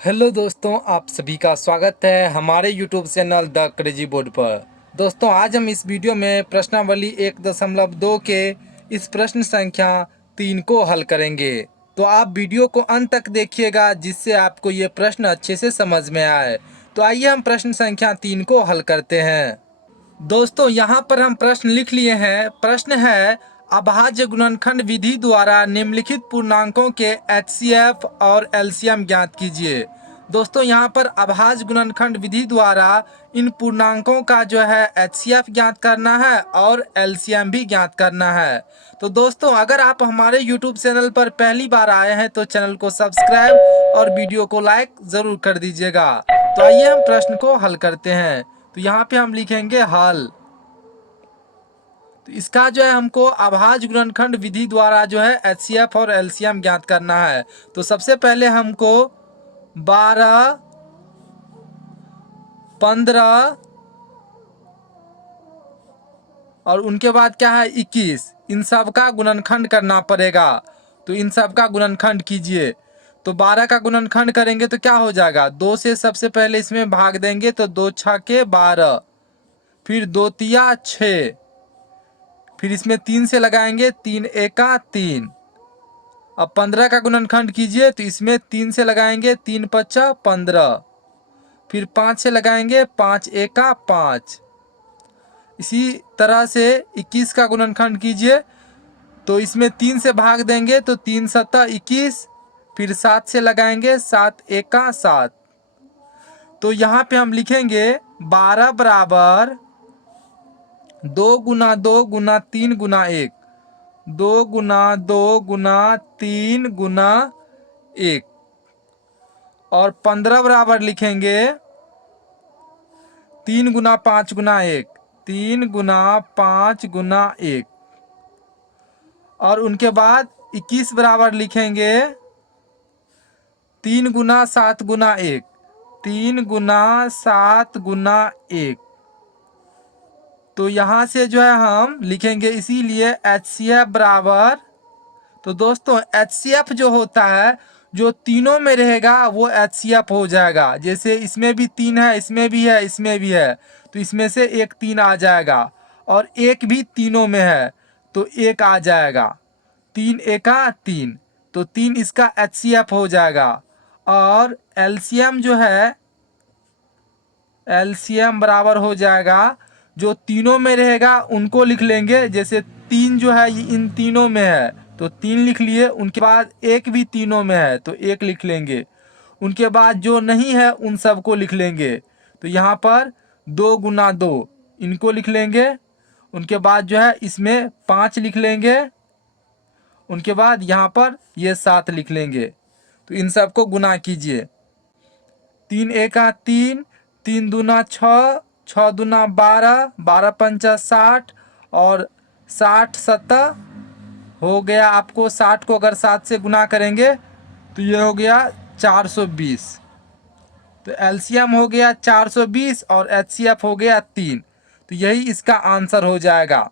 Hello दोस्तों, आप सभी का स्वागत है हमारे YouTube channel the crazy board पर। दोस्तों, आज हम इस वीडियो में प्रश्नावली 1.2 के इस प्रश्न संख्या 3 को हल करेंगे। तो आप वीडियो को अंत तक देखिएगा जिससे आपको ये प्रश्न अच्छे से समझ में आए। तो आइए हम प्रश्न संख्या 3 को हल करते हैं। दोस्तों, यहाँ पर हम प्रश्न लिख लिए हैं। प्रश्न है, अभाज्य गुणनखंड विधि द्वारा निम्नलिखित पूर्णांकों के एचसीएफ और एलसीएम ज्ञात कीजिए। दोस्तों, यहाँ पर अभाज्य गुणनखंड विधि द्वारा इन पूर्णांकों का जो है एचसीएफ ज्ञात करना है और एलसीएम भी ज्ञात करना है। तो दोस्तों, अगर आप हमारे यूट्यूब चैनल पर पहली बार आए हैं तो चैनल को सब्सक्राइब और वीडियो को लाइक ज़रूर कर दीजिएगा। तो आइए हम प्रश्न को हल करते हैं। तो यहाँ पे हम लिखेंगे हल। तो इसका जो है हमको अभाज्य गुणनखंड विधि द्वारा जो है एचसीएफ और एलसीएम ज्ञात करना है। तो सबसे पहले हमको 12, 15 और उनके बाद क्या है 21, इन सब का गुणनखंड करना पड़ेगा। तो इन सब का गुणनखंड कीजिए। तो 12 का गुणनखंड करेंगे तो क्या हो जाएगा, 2 से सबसे पहले इसमें भाग देंगे तो 2 छके 12, फिर 2 तिया 6, फिर इसमें 3 से लगाएंगे 3 एका 3। अब 15 का गुणनखंड कीजिए तो इसमें 3 से लगाएंगे 3 पच्चा 15, फिर 5 से लगाएंगे 5 एका 5। इसी तरह से 21 का गुणनखंड कीजिए तो इसमें 3 से भाग देंगे तो 3 सत्ता 21, फिर 7 से लगाएंगे 7 एका 7। तो यहाँ पे हम लिखेंगे 12 बराबर 2 गुना 2 गुना 3 गुना 1, 2 गुना 2 गुना 3 गुना 1, और 15 बराबर लिखेंगे 3 गुना 5 गुना 1, 3 गुना 5 गुना 1, और उनके बाद 21 बराबर लिखेंगे 3 गुना 7 गुना 1, 3 गुना 7 गुना 1। तो यहाँ से जो है हम लिखेंगे इसीलिए एचसीएफ बराबर। तो दोस्तों, एचसीएफ जो होता है जो तीनों में रहेगा वो एचसीएफ हो जाएगा। जैसे इसमें भी 3 है, इसमें भी है, इसमें भी है, तो इसमें से एक 3 आ जाएगा, और एक भी तीनों में है तो एक आ जाएगा। 3 एका 3, तो 3 इसका एचसीएफ हो जाएगा। और एलसीएम जो है, एलसीएम बराबर हो जाएगा, जो तीनों में रहेगा उनको लिख लेंगे। जैसे 3 जो है ये इन तीनों में है तो 3 लिख लिए, उनके बाद एक भी तीनों में है तो एक लिख लेंगे, उनके बाद जो नहीं है उन सबको लिख लेंगे। तो यहाँ पर 2 गुना 2 इनको लिख लेंगे, उनके बाद जो है इसमें 5 लिख लेंगे, उनके बाद यहाँ पर ये 7 लिख लेंगे। तो इन सबको गुना कीजिए। 3 एका 3, 3 दूना 6, 6 दूना 12, 12 पंचा 60, और 60 सत्ता हो गया आपको। 60 को अगर 7 से गुना करेंगे तो ये हो गया 420। तो एलसीएम हो गया 420 और एचसीएफ हो गया 3। तो यही इसका आंसर हो जाएगा।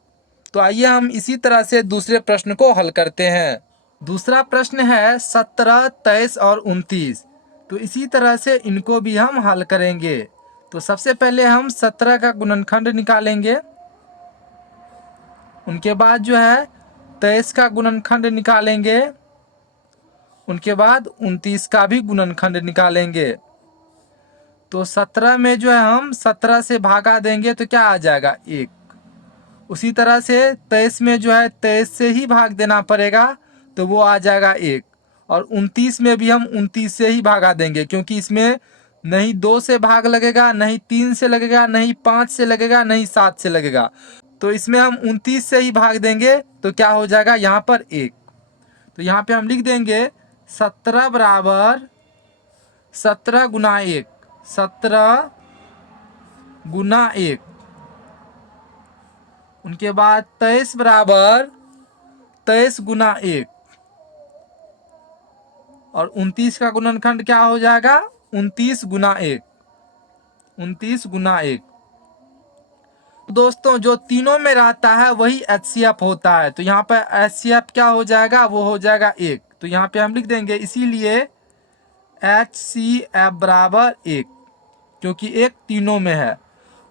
तो आइए हम इसी तरह से दूसरे प्रश्न को हल करते हैं। दूसरा प्रश्न है 17, 23 और 29। तो इसी तरह से इनको भी हम हल करेंगे। तो सबसे पहले हम 17 का गुणनखंड निकालेंगे, उनके बाद जो है 23 का गुणनखंड निकालेंगे, उनके बाद 29 का भी गुणनखंड निकालेंगे। तो 17 में जो है हम 17 से भागा देंगे तो क्या आ जाएगा 1। उसी तरह से 23 में जो है 23 से ही भाग देना पड़ेगा तो वो आ जाएगा 1। और 29 में भी हम 29 से ही भागा देंगे, क्योंकि इसमें नहीं 2 से भाग लगेगा, नहीं 3 से लगेगा, नहीं 5 से लगेगा, नहीं 7 से लगेगा। तो इसमें हम 29 से ही भाग देंगे तो क्या हो जाएगा यहाँ पर 1। तो यहाँ पे हम लिख देंगे 17 बराबर 17 गुना 1, 17 गुना 1। उनके बाद 23 बराबर 23 गुना 1, और 29 का गुणनखंड क्या हो जाएगा 29 गुना 1, 29 गुना 1। दोस्तों, जो तीनों में रहता है वही एचसीएफ होता है। तो यहाँ पर एचसीएफ क्या हो जाएगा, वो हो जाएगा 1। तो यहाँ पे हम लिख देंगे इसीलिए HCF बराबर 1, क्योंकि 1 तीनों में है।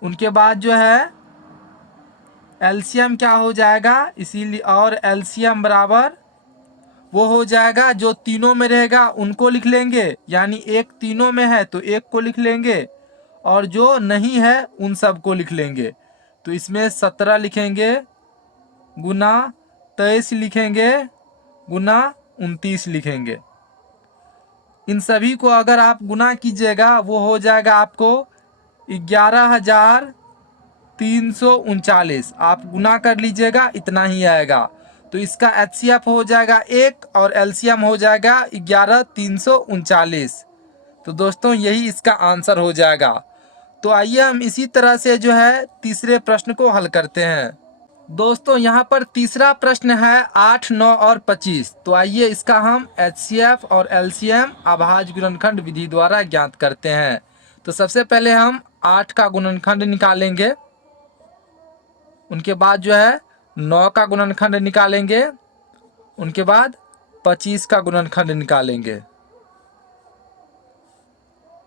उनके बाद जो है एलसीएम क्या हो जाएगा, इसीलिए और एलसीएम बराबर वो हो जाएगा जो तीनों में रहेगा उनको लिख लेंगे, यानी 1 तीनों में है तो 1 को लिख लेंगे और जो नहीं है उन सब को लिख लेंगे। तो इसमें 17 लिखेंगे गुना 23 लिखेंगे गुना 29 लिखेंगे। इन सभी को अगर आप गुना कीजिएगा वो हो जाएगा आपको 11,339। आप गुना कर लीजिएगा, इतना ही आएगा। तो इसका HCF हो जाएगा 1 और LCM हो जाएगा 11,339। तो दोस्तों यही इसका आंसर हो जाएगा। तो आइए हम इसी तरह से जो है तीसरे प्रश्न को हल करते हैं। दोस्तों यहाँ पर तीसरा प्रश्न है 8, 9 और 25। तो आइए इसका हम HCF और LCM अभाज्य गुणनखंड विधि द्वारा ज्ञात करते हैं। तो सबसे पहले हम 8 का गुणनखंड निकालेंगे, उनके बाद जो है 9 का गुणनखंड निकालेंगे, उनके बाद 25 का गुणनखंड निकालेंगे।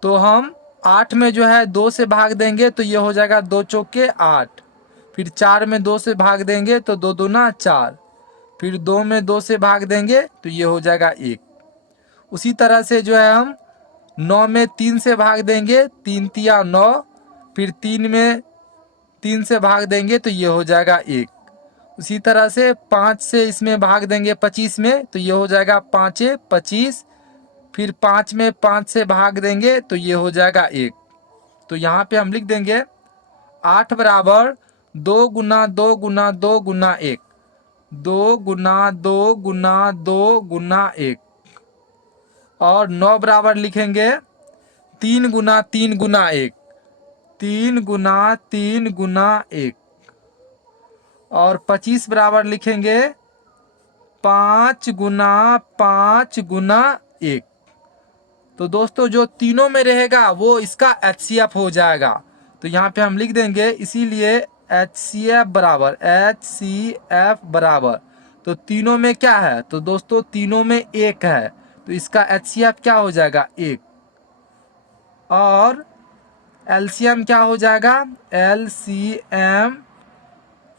तो हम 8 में जो है 2 से भाग देंगे तो ये हो जाएगा 2 चौके 8। फिर 4 में 2 से भाग देंगे तो 2 दूना 4। फिर 2 में 2 से भाग देंगे तो ये हो जाएगा 1। उसी तरह से जो है हम 9 में 3 से भाग देंगे, 3 तिया 9। फिर 3 में 3 से भाग देंगे तो ये हो जाएगा 1। उसी तरह से 5 से इसमें भाग देंगे 25 में तो ये हो जाएगा 5 25। फिर 5 में 5 से भाग देंगे तो ये हो जाएगा 1। तो यहाँ पे हम लिख देंगे 8 बराबर 2 गुना 2 गुना 2 गुना 1, 2 गुना 2 गुना 2 गुना 1। और 9 बराबर लिखेंगे 3 गुना 3 गुना 1, 3 गुना 3 गुना 1। और 25 बराबर लिखेंगे 5 गुना 5 गुना 1। तो दोस्तों जो तीनों में रहेगा वो इसका HCF हो जाएगा। तो यहाँ पे हम लिख देंगे इसीलिए HCF बराबर तो तीनों में क्या है, तो दोस्तों तीनों में 1 है तो इसका HCF क्या हो जाएगा 1। और LCM क्या हो जाएगा, LCM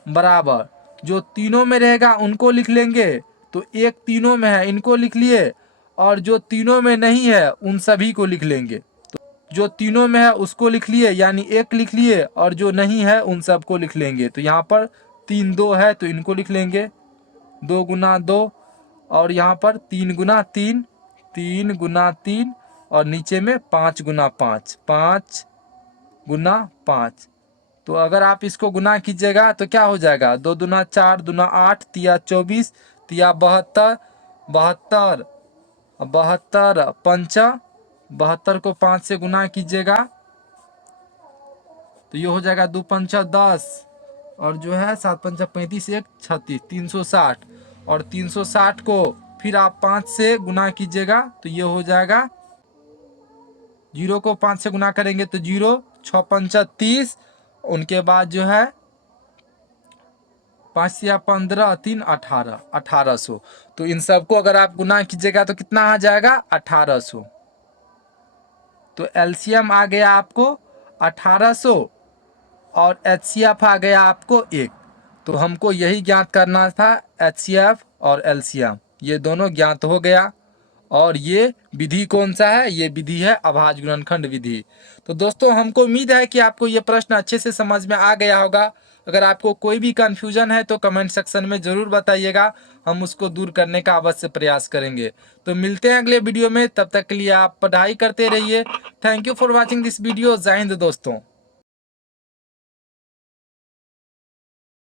बराबर जो तीनों में रहेगा उनको लिख लेंगे। तो 1 तीनों में है इनको लिख लिए और जो तीनों में नहीं है उन सभी को लिख लेंगे। तो जो तीनों में है उसको लिख लिए यानी 1 लिख लिए और जो नहीं है उन सब को लिख लेंगे। तो यहाँ पर 3 2 है तो इनको लिख लेंगे 2 गुना 2। और यहाँ पर 3 गुना 3, 3 गुना 3 और नीचे में 5 गुना 5, 5 गुना 5। तो अगर आप इसको गुना कीजिएगा तो क्या हो जाएगा, 2 दूना 4 दूना 8 तिया 24 तिया 72, 72 72 पंचा 72 को 5 से गुना कीजिएगा तो ये हो जाएगा 2 पंचा 10 और जो है 7 पंचा 35 1 36 360। और 360 को फिर आप 5 से गुना कीजिएगा तो ये हो जाएगा, 0 को 5 से गुना करेंगे तो 0, 6 पंचा 30। उनके बाद जो है 5 या 15 3 18, 1800। तो इन सबको अगर आप गुना कीजिएगा तो कितना आ जाएगा 1800। तो LCM आ गया आपको 1800 और HCF आ गया आपको 1। तो हमको यही ज्ञात करना था, HCF और LCM ये दोनों ज्ञात हो गया। और ये विधि कौन सा है, ये विधि है अभाज्य गुणनखंड विधि। तो दोस्तों हमको उम्मीद है कि आपको ये प्रश्न अच्छे से समझ में आ गया होगा। अगर आपको कोई भी कन्फ्यूजन है तो कमेंट सेक्शन में ज़रूर बताइएगा, हम उसको दूर करने का अवश्य प्रयास करेंगे। तो मिलते हैं अगले वीडियो में, तब तक के लिए आप पढ़ाई करते रहिए। Thank you for watching this video. जय हिंद दोस्तों।